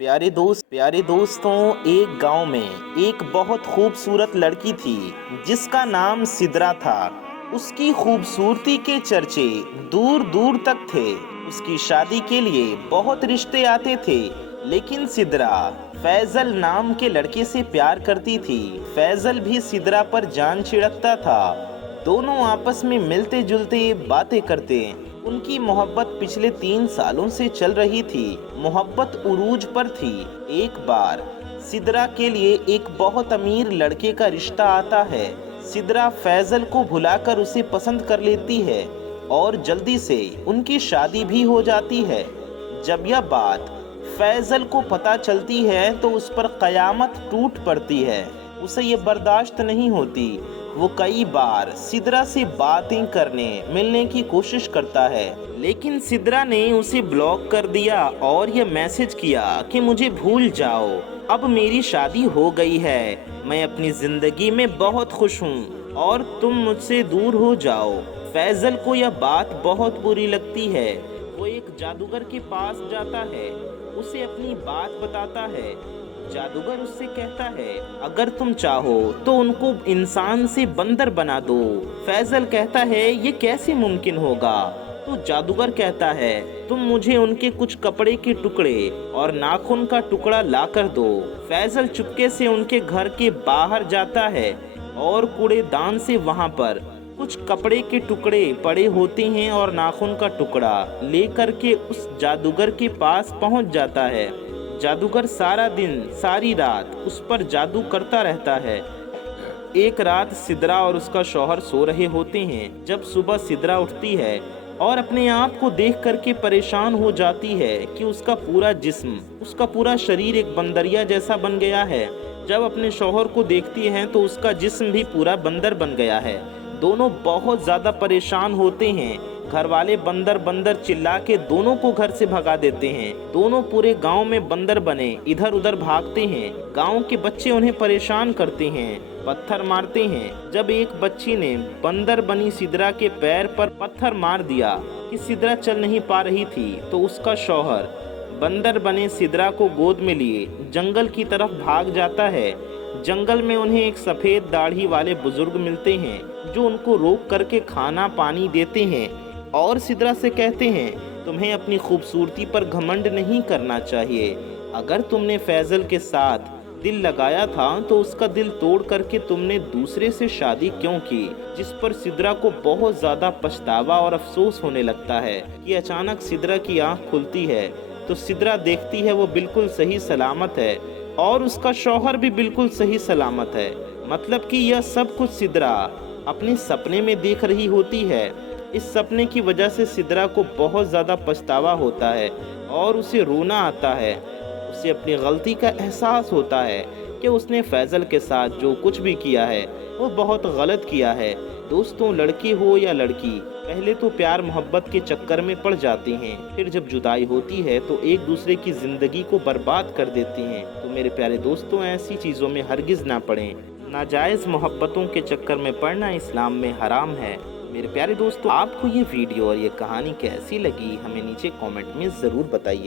प्यारे दोस्तों, एक गांव में एक बहुत खूबसूरत लड़की थी जिसका नाम सिद्रा था। उसकी खूबसूरती के चर्चे दूर दूर तक थे। उसकी शादी के लिए बहुत रिश्ते आते थे, लेकिन सिद्रा फैजल नाम के लड़के से प्यार करती थी। फैजल भी सिद्रा पर जान छिड़कता था। दोनों आपस में मिलते जुलते बातें करते। उनकी मोहब्बत पिछले 3 सालों से चल रही थी। मोहब्बत उरूज पर थी। एक बार सिद्रा के लिए एक बहुत अमीर लड़के का रिश्ता आता है। सिद्रा फैजल को भुलाकर उसे पसंद कर लेती है और जल्दी से उनकी शादी भी हो जाती है। जब यह बात फैजल को पता चलती है तो उस पर कयामत टूट पड़ती है। उसे ये बर्दाश्त नहीं होती। वो कई बार सिद्रा से बातें करने मिलने की कोशिश करता है, लेकिन सिद्रा ने उसे ब्लॉक कर दिया और ये मैसेज किया कि मुझे भूल जाओ, अब मेरी शादी हो गई है, मैं अपनी जिंदगी में बहुत खुश हूँ और तुम मुझसे दूर हो जाओ। फैजल को यह बात बहुत बुरी लगती है। वो एक जादूगर के पास जाता है, उसे अपनी बात बताता है। जादूगर उससे कहता है, अगर तुम चाहो तो उनको इंसान से बंदर बना दो। फैजल कहता है, ये कैसे मुमकिन होगा? तो जादूगर कहता है, तुम मुझे उनके कुछ कपड़े के टुकड़े और नाखून का टुकड़ा ला कर दो। फैजल चुपके से उनके घर के बाहर जाता है और कूड़ेदान से वहां पर कुछ कपड़े के टुकड़े पड़े होते हैं और नाखून का टुकड़ा लेकर के उस जादूगर के पास पहुंच जाता है। जादूगर सारा दिन सारी रात उस पर जादू करता रहता है। एक रात सिद्रा और उसका शौहर सो रहे होते हैं। जब सुबह सिद्रा उठती है और अपने आप को देख करके परेशान हो जाती है कि उसका पूरा जिस्म, उसका पूरा शरीर एक बंदरिया जैसा बन गया है। जब अपने शौहर को देखती है तो उसका जिस्म भी पूरा बंदर बन गया है। दोनों बहुत ज़्यादा परेशान होते हैं। घर वाले बंदर बंदर चिल्ला के दोनों को घर से भगा देते हैं। दोनों पूरे गांव में बंदर बने इधर उधर भागते हैं। गांव के बच्चे उन्हें परेशान करते हैं, पत्थर मारते हैं। जब एक बच्ची ने बंदर बनी सिद्रा के पैर पर पत्थर मार दिया कि सिद्रा चल नहीं पा रही थी, तो उसका शौहर बंदर बने सिद्रा को गोद में लिए जंगल की तरफ भाग जाता है। जंगल में उन्हें एक सफ़ेद दाढ़ी वाले बुजुर्ग मिलते हैं जो उनको रोक करके खाना पानी देते हैं और सिद्रा से कहते हैं, तुम्हें अपनी खूबसूरती पर घमंड नहीं करना चाहिए। अगर तुमने फैजल के साथ दिल लगाया था तो उसका दिल तोड़ करके तुमने दूसरे से शादी क्यों की? जिस पर सिद्रा को बहुत ज़्यादा पछतावा और अफसोस होने लगता है कि अचानक सिद्रा की आंख खुलती है तो सिद्रा देखती है वो बिल्कुल सही सलामत है और उसका शौहर भी बिल्कुल सही सलामत है। मतलब कि यह सब कुछ सिद्रा अपने सपने में देख रही होती है। इस सपने की वजह से सिद्रा को बहुत ज़्यादा पछतावा होता है और उसे रोना आता है। उसे अपनी गलती का एहसास होता है कि उसने फैजल के साथ जो कुछ भी किया है वो बहुत गलत किया है। दोस्तों, लड़की हो या लड़की, पहले तो प्यार मोहब्बत के चक्कर में पड़ जाती हैं, फिर जब जुदाई होती है तो एक दूसरे की ज़िंदगी को बर्बाद कर देती हैं। तो मेरे प्यारे दोस्तों, ऐसी चीज़ों में हरगिज़ ना पड़ें। नाजायज़ मोहब्बतों के चक्कर में पड़ना इस्लाम में हराम है। मेरे प्यारे दोस्तों, आपको ये वीडियो और ये कहानी कैसी लगी हमें नीचे कमेंट में ज़रूर बताइए।